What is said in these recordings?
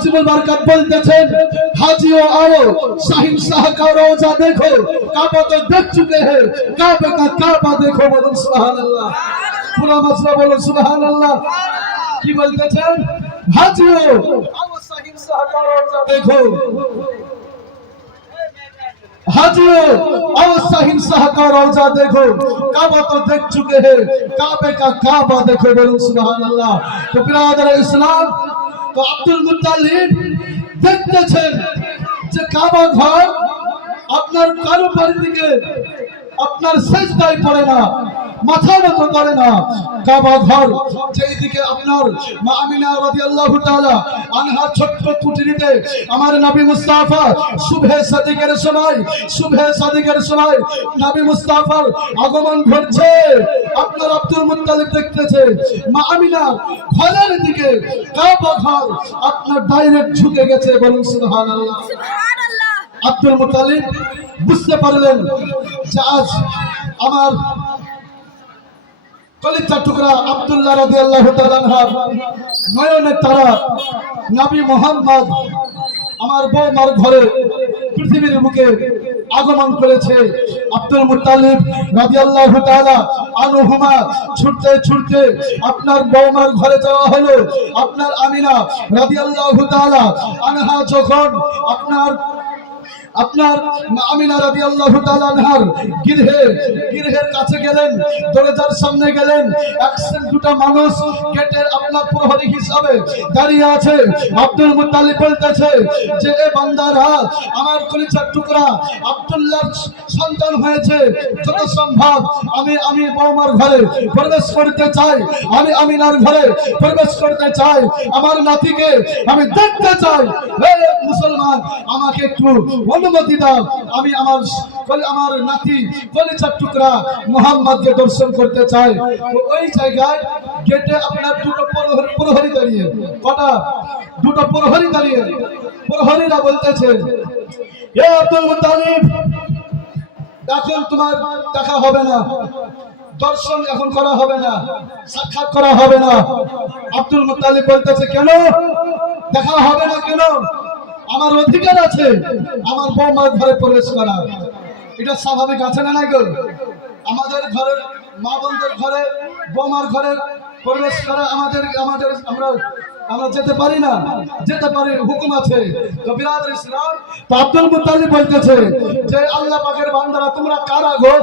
আজিমুল বারকাত বলতেছেন हाजियो आओ शाहीन शाह का रोजा देखो काबा तो देख चुके हैं काबे का काबा देखो बोलो सुभान अल्लाह पूरा मसला बोलो सुभान अल्लाह की বলতেছেন हाजियो आओ शाहीन शाह का रोजा देखो हाजियो आओ शाहीन शाह का रोजा देखो काबा तो देख चुके हैं काबे का काबा देखो बोलो सुभान अल्लाह तो बिरादर इस्लाम तो अब्दुल मुत्तालिब দেখতেছেন যে কাবা ঘর আপনার কারো বাড়ি দিকে আপনার সেজদায় পড়ে না মাথা নত করে না কাবা ঘর যেই দিকে আপনার মা আমিনা রাদিয়াল্লাহু তাআলা আনহা ছোট্ট কুটিরিতে আমার নবী মুস্তাফা সুবহে সাদিকের সময় নবী মুস্তাফার আগমন ঘটছে আপনার আব্দুল মুত্তালিব দেখতেছে মা আমিনা ঘরের দিকে কাবা ঘর আপনার ডাইরেক্ট ঝুঁকে গেছে বলুন সুবহানাল্লাহ সুবহানাল্লাহ আব্দুল মুত্তালিব বুঝতে পারলেন যে আজ আমার কলিজা টুকরা আব্দুল্লাহ রাদিয়াল্লাহু তাআলা আনহা নয়নের তারা নবী মুহাম্মদ আমার বৌমার ঘরে পৃথিবীর বুকে আগমন করেছে আব্দুল মুত্তালিব রাদিয়াল্লাহু তাআলা আনহুমা ছুটতে আপনার বৌমার ঘরে যাওয়া হলো আপনার আমিনা রাদিয়াল্লাহু তাআলা আনহা যখন আপনার আমিনা রাদিয়াল্লাহু তাআলা আনহার গৃহের কাছে গেলেন দরজার সামনে গেলেন একজন দুটো মানুষ গেটের আপনার প্রহরী হিসাবে দাঁড়িয়ে আছে আব্দুল মুত্তালিব বলতেছে যে এ বান্দারা আমার কলিজার টুকরা আব্দুল্লাহর সন্তান হয়েছে যত সম্ভব আমি বৌমার ঘরে প্রবেশ করতে চাই আমি আমিনার ঘরে প্রবেশ করতে চাই আমার নাতিকে আমি দেখতে চাই হে মুসলমান আমাকে একটু অনুমতি দাও আমি আমার নাতি কলিজার টুকরা মুহাম্মদকে দর্শন করতে চাই তো ওই জায়গায় গেটে আপনার দুটো প্রহরী দাঁড়িয়ে দুটো প্রহরী দাঁড়িয়ে প্রহরীরা বলতেছে এ আব্দুল মুত্তালিব এখন তোমার দেখা হবে না দর্শন এখন করা হবে না সাক্ষাৎ করা হবে না আব্দুল মুত্তালিব বলতেছে কেন দেখা হবে না কেন আমার অধিকার আছে আমার বৌমার ঘরে প্রবেশ করা এটা স্বাভাবিক আছে না নাই গো আমাদের ঘরে মা বোনদের ঘরে বৌমার ঘরে প্রবেশ করা আমাদের আমরা যেতে পারি না যেতে পারি হুকুম আছে তো বিরাদর ইসলাম তো আব্দুল মুত্তালিব বলতেছে যে আল্লাহ পাকের বান্দারা তোমরা কারা গো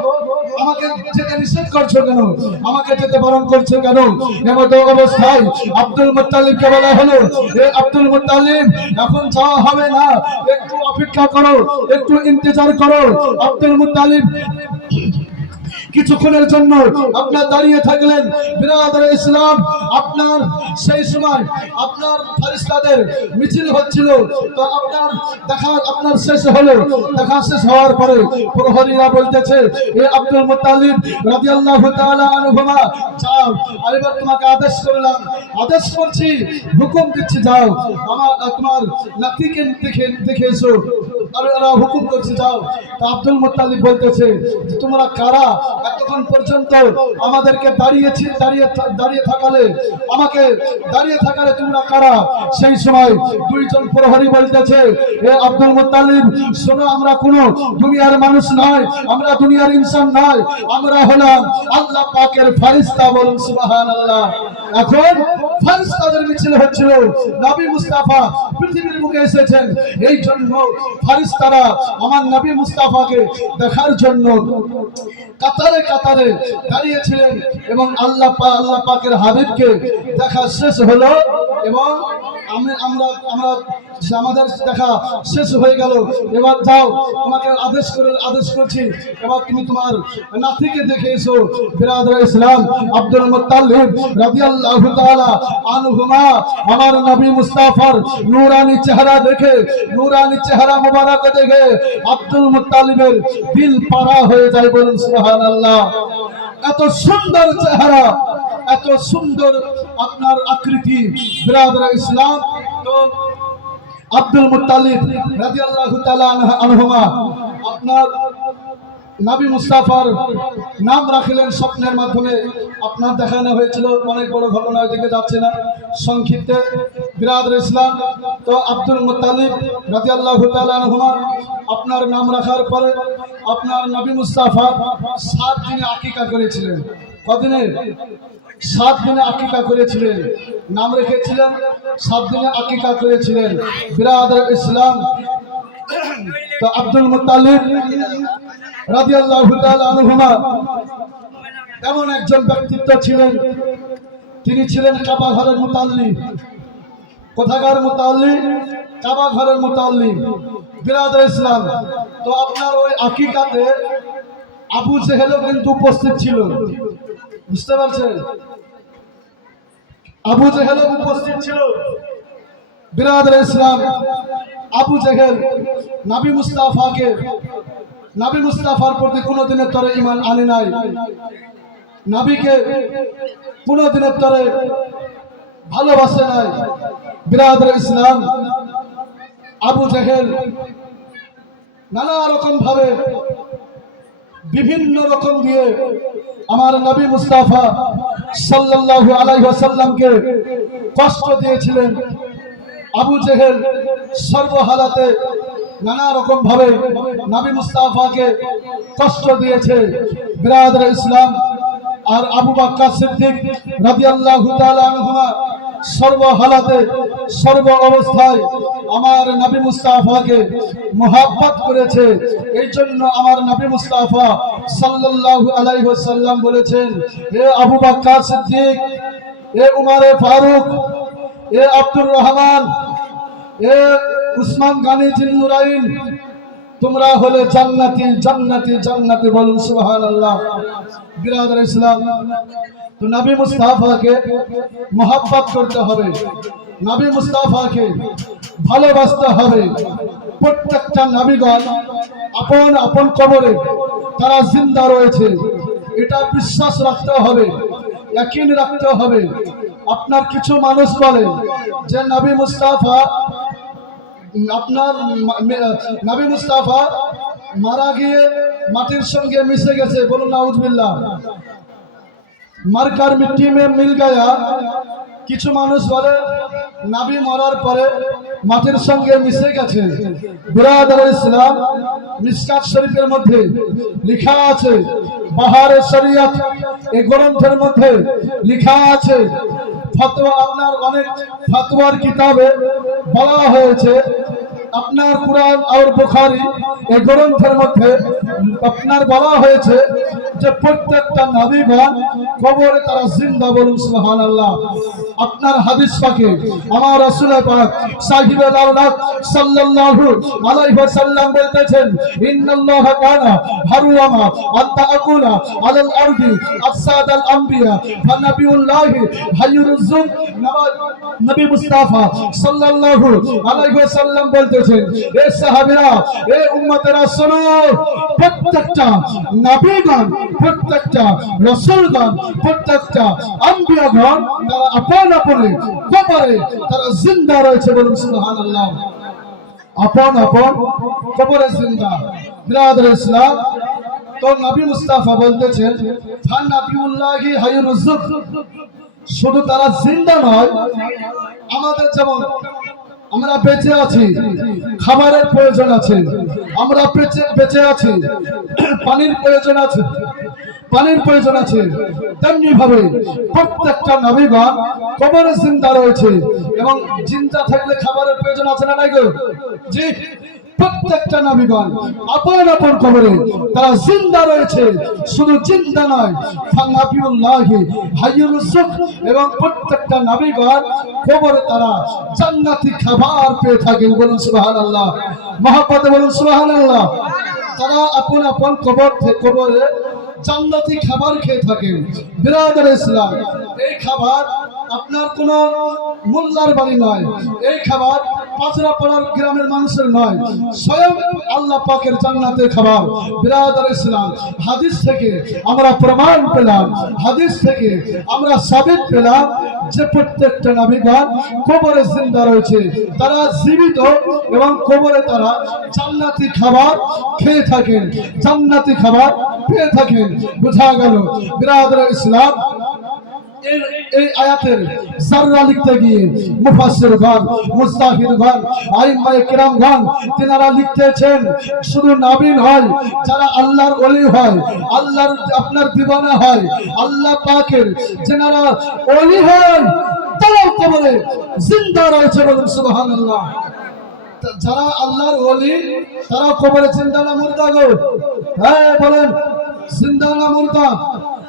আমাকে যেতে নিষেধ করছো কেন আমাকে যেতে বারণ করছো কেন এমত অবস্থায় আব্দুল মুত্তালিবকে বলা হলো এ আব্দুল মুত্তালিব এখন যাওয়া হবে না একটু অপেক্ষা করো একটু ইন্তজার করো আব্দুল মুত্তালিব কিছুক্ষণের জন্য আপনার দাঁড়িয়ে থাকলেন বিরাদর ইসলাম আপনার সেই সময় আপনার ফেরেশতাদের মিছিল হচ্ছিল তো আপনার শেষ হলো দেখা শেষ হওয়ার পরে প্রহরীরা বলতেছে এ আব্দুল মুত্তালিব রাদিয়াল্লাহু তাআলা আনহুমা যাও এবার তোমাকে আদেশ করছি হুকুম দিচ্ছি যাও তোমার নাতিকে দেখে এসো আল্লাহ হুকুম করছে যাও তো আব্দুল মুত্তালিব বলতেছে যে তোমরা কারা এতক্ষণ পর্যন্ত আমাদেরকে দাঁড়িয়ে থাকালে তোমরা কারা সেই সময় দুইজন প্রহরী বলতেছে এ আব্দুল মুত্তালিব শোনো আমরা কোনো দুনিয়ার মানুষ নয় আমরা দুনিয়ার ইনসান নয় আমরা হলাম আল্লাহ পাকের ফেরেশতা বলুন সুবহানাল্লাহ এখন ফেরেশতাদের মিছিল হচ্ছিল নবী মুস্তাফা পৃথিবীর মুখে এসেছেন এই জন্য ফেরেশতারা আমার নবী মুস্তাফাকে দেখার জন্য কাতারে দাঁড়িয়েছিলেন এবং আল্লাহ পাকের হাবিবকে দেখা শেষ হলো এবং আমাদের দেখা শেষ হয়ে গেল এবার যাও তোমাকে আদেশ করছি এবার তুমি তোমার নাতিকে দেখে এসো বিরাদর ইসলাম আব্দুল মুত্তালিব রাদিয়াল্লাহু তাআলা আনহুমা আমার নবী মুস্তাফার নূরানি চেহারা মুবারক দেখে আব্দুল মুত্তালিবের দিল পারা হয়ে যায় বলুন সুবহানাল্লাহ এত সুন্দর চেহারা এত সুন্দর আপনার আকৃতি বিরাদর ইসলাম তো আব্দুল মুত্তালিব রাদিয়াল্লাহু তাআলা আনহুমা আপনার নবী মুস্তাফার নাম রাখলেন স্বপ্নের মাধ্যমে। আপনার দেখানো হয়েছিল, অনেক বড় ঘটনা, ওইদিকে যাচ্ছে না, সংক্ষিপ্তে বিরাদর ইসলাম। তো আব্দুল মুত্তালিব রাদিয়াল্লাহু তাআলা আনহুমা আপনার নাম রাখার পরে আপনার নবী মুস্তাফা 7 দিনে আকিকা করেছিলেন। কদিনে? 7 দিনে আকিকা করেছিলেন, নাম রেখেছিলেন, 7 দিনে আকিকা করেছিলেন বিরাদর ইসলাম। তো আব্দুল মুত্তালিব রাদিয়াল্লাহু তাআলা আনহুমা এমন একজন ব্যক্তিত্ব ছিলেন, তিনি ছিলেন কাবা ঘরের মুতাল্লি। কোথাকার মুতাল্লি? কাবা ঘরের মুতাল্লি বিরাদর ইসলাম। তো আপনার ওই আকিকাতে আবু জেহেলও কিন্তু উপস্থিত ছিল, বুঝতে পারছেন? আবু জেহেলও উপস্থিত ছিল বিরাদর ইসলাম। আবু জেহেল নবী মুস্তাফার প্রতি কোনোদিনের তরে ঈমান আনে নাই, নবীকে কোনোদিনের তরে ভালোবাসে নাই বিরাদর ইসলাম। আবু জেহেল নানা রকম ভাবে বিভিন্ন রকম দিয়ে আমার নবী মুস্তাফা সাল্লাল্লাহু আলাইহি ওয়াসাল্লামকে কষ্ট দিয়েছিলেন। আবু জেহেল সর্বহালাতে নানা রকম ভাবে নবী মুস্তাফাকে কষ্ট দিয়েছে বিরাদর ইসলাম। আর আবু বকর সিদ্দিক রাদিয়াল্লাহু তাআলা আনহুমা সর্বহালাতে সর্ব অবস্থায় আমার নবী মুস্তাফাকে মুহাব্বত করেছে। এই জন্য আমার নবী মুস্তাফা সাল্লাল্লাহু আলাইহি ওয়াসাল্লাম বলেছেন, হে আবু বকর সিদ্দিক, এ উমরে ফারুক, এ আব্দুর রহমান, এ উসমান গানি জিন্নুরাইন, তোমরা হলে জান্নাতি জান্নাতি জান্নাতি, বলুন সুবহানাল্লাহ বিরাদর ইসলাম। তো নবী মুস্তাফাকে মুহাব্বত করতে হবে, নবী মুস্তাফাকে ভালোবাসতে হবে। প্রত্যেকটা নবীগণ আপন আপন কবরে তারা জিন্দা রয়েছে, এটা বিশ্বাস রাখতে হবে, ইয়াকিন রাখতে হবে। আপনার কিছু মানুষ বলে যে নবী মুস্তাফা মারা গিয়ে মাটির সঙ্গে মিশে গেছে, বলুন নাউজুবিল্লাহ, মারকার মিट्टी में मिल गया। কিছু মানুষ বলে নবী মরার পরে মাটির সঙ্গে মিশে গেছে। বিরাদর ইসলাম, মিশকাত শরীফের মধ্যে লেখা আছে, বাহারে শরিয়ত এই গ্রন্থের মধ্যে লেখা আছে, ফতোয়া, আপনার অনেক ফতোয়ার কিতাবে বলা হয়েছে, আপনার কুরআন আর বুখারী এই গ্রন্থের মধ্যে আপনার বলা হয়েছে যে প্রত্যেকটা নবীগণ কবরে তারা জিন্দা, বলুন সুবহানাল্লাহ। আপনার হাদিস পাকে আমার রাসূল পাক সাহিবে লাউলাক সাল্লাল্লাহু আলাইহি ওয়াসাল্লাম বলতেছেন, ইন্নাল্লাহা কানা হারুমা আন তাকুলা আলাল আরদি আফসাদাল আম্বিয়া ফানাবিউল্লাহি হাইয়ুরুযুম। নবী মুস্তাফা সাল্লাল্লাহু আলাইহি ওয়াসাল্লাম বলতেছেন, এ সাহাবীরা, এ উম্মতেরা শুনো, প্রত্যেকটা নবীগণ, প্রত্যেকটা রাসূলগণ, প্রত্যেকটা আম্বিয়াগণ তারা আপন আপন কবরে তারা জিন্দা রয়েছে, বলুন সুবহানাল্লাহ। আপন আপন কবরে জিন্দা বিরাদর ইসলাম। তো নবী মুস্তাফা বলতেছেন, ফানাবিউল্লাহি হাইয়ুরুযুক, শুধু তারা জিন্দা নয়, আমাদের যেমন আমরা বেঁচে আছি, খাবারের প্রয়োজন আছে, আমরা বেঁচে আছি, পানির প্রয়োজন আছে, তেমনি ভাবে প্রত্যেকটা নবীগণ কবরে জিন্দা রয়েছে। এবং জিন্দা থাকলে খাবারের প্রয়োজন আছে না নাই গো? জি, প্রত্যেকটা নবীগণ আপন আপন কবরে তারা জিন্দা রয়েছে, শুধু জিন্দা নয়, ফানাবিউল্লাহি হাইয়ুরুযুক, এবং প্রত্যেকটা নবীগণ কবরে তারা জান্নাতি খাবার পেয়ে থাকেন, বলুন সুবহানাল্লাহ, মহব্বতে বলুন সুবহানাল্লাহ। তারা আপন আপন কবরে জান্নাতি খাবার খেয়ে থাকেন বিরাদর ইসলাম। এই খাবার আপনার কোন মোল্লার বাড়ি নয়, এই খাবার পাঁচরাপাড়ার গ্রামের মানুষের নয়, স্বয়ং আল্লাহ পাকের জান্নাতের খাবার। বিরাদর ইসলাম, হাদিস থেকে আমরা প্রমাণ পেলাম, হাদিস থেকে আমরা সাবিত পেলাম যে প্রত্যেকটা নবীগণ কবরে জিন্দা রয়েছে, তারা জীবিত এবং কবরে তারা জান্নাতি খাবার খেয়ে থাকেন, জান্নাতি খাবার পেয়ে থাকেন। বোঝা গেল বিরাদর ইসলাম, এই আয়াতের জাররা লিখতে গিয়ে মুফাসসিরগণ, মুজতাহিদগণ, আইম্মায়ে কিরামগণ তিনারা লিখতেছেন শুধু নবী নয়, যারা আল্লাহর ওলি হয়, আল্লাহর আপনার দিওয়ানা হয়, আল্লাহ পাকের যারা ওলি হয় তারাও কবরে জিন্দা রয়েছে, বলুন সুবহানাল্লাহ। যারা আল্লাহর ওলি তারা কবরে জিন্দা না মুর্দা গো? হ্যাঁ বলেন, জিন্দা না মুর্দা?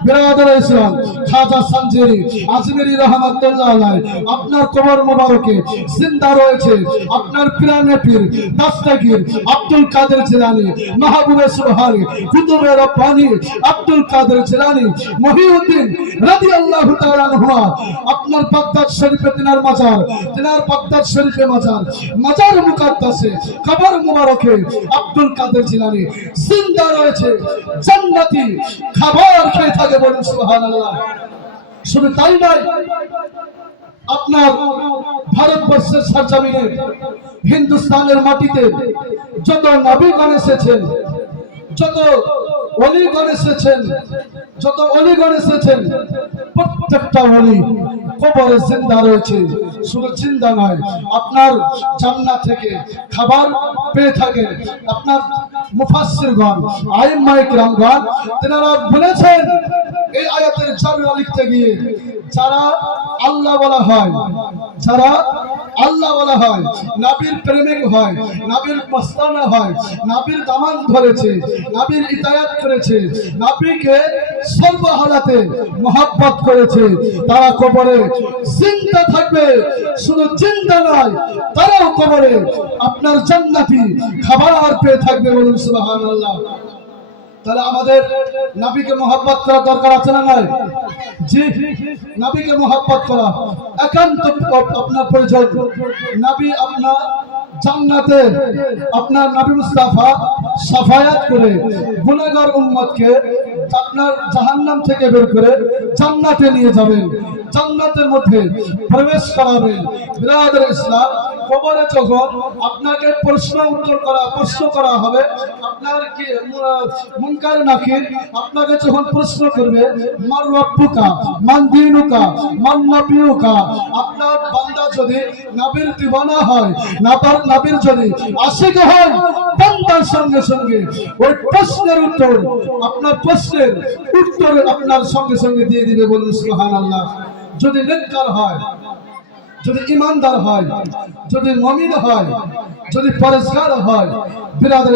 বিরাদর ইসলাম, খাজা সানজিরি আজমেরি রহমাতুল্লাহ আলাইহি আপনার কবর মোবারকে জিন্দা রয়েছে আপনার পিরানে পীর দাস্তাগীর আব্দুল কাদের জিলানী, মাহবুবে সুবহানী, কুতুবে রব্বানী আব্দুল কাদের জিলানী, মহিউদ্দিন রাদিয়াল্লাহু তাআলা আনহু আপনার বাগদাদ শরীফে তিনার মাজার, তিনার বাগদাদ শরীফে মাজার, মাজার মুকাদ্দাসে কবর মোবারকে আব্দুল কাদের জিলানী জিন্দা রয়েছে, জান্নাতি খাবার খেয়ে থাকে, বলুন সুবহানাল্লাহ। শুধু তাই নয়, আপনার ভারতবর্ষের সরজমিনে হিন্দুস্তানের মাটিতে যত নবীগণ এসেছেন, যত ওলিগণ এসেছেন, যত ওলিগণ এসেছেন, প্রত্যেকটা ওলি কবরে জিন্দা রয়েছে। শুধু জিন্দা নয়, আপনার জান্নাত থেকে খাবার পেয়ে থাকেন। আপনার মুফাসসিরগণ, আইম্মায়ে কিরামগণ তেনারা বলেছেন এই আয়াতের জাররা লিখতে গিয়ে, যারা আল্লাহ বলা হয়, যারা আল্লাহ বলা হয়, নবীর প্রেমিক হয়, নবীর মস্তানা হয়, নবীর দামান ধরেছে, নবীর ইতায়াত করেছে, নবীকে সর্ব হালাতে মহব্বত করেছে, তারা কবরে জিন্দা থাকবে। শুধু জিন্দা নয়, তারাও কবরে আপনার জান্নাতি খাবার পেয়ে থাকবে, বলুন সুবহানাল্লাহ। তাহলে আমাদের নবীকে মহব্বত করা দরকার আছে না নাই? জি, নবীকে মহব্বত করা একান্ত আপনার প্রয়োজন। নবী আপনার জান্নাতে, আপনার নবী মুস্তাফা শাফায়াত করে গুনাহগার উম্মতকে আপনার জাহান্নাম থেকে বের করে জান্নাতে নিয়ে যাবেন, জান্নাতের মধ্যে প্রবেশ করাবেন। বিরাদর ইসলাম, কবরে যখন আপনাকে প্রশ্ন করা হবে, আপনার কি মুনকার নাকির আপনাকে যখন প্রশ্ন করবে মার রব্বুকা মান দীনুকা মান নবিয়ুকা, আপনার বান্দা যদি নবীর দিওয়ানা হয়, নবীর যদি আশিক হয়, বান্দার সঙ্গে সঙ্গে ওই প্রশ্নের উত্তর, আপনার প্রশ্নের উত্তর আপনার সঙ্গে সঙ্গে দিয়ে দিবে, বলুন সুবহানাল্লাহ। যদি নেককার হয়, যদি ইমানদার হয়, যদি মুমিন হয়, যদি পরেজগার হয়, বিরাদর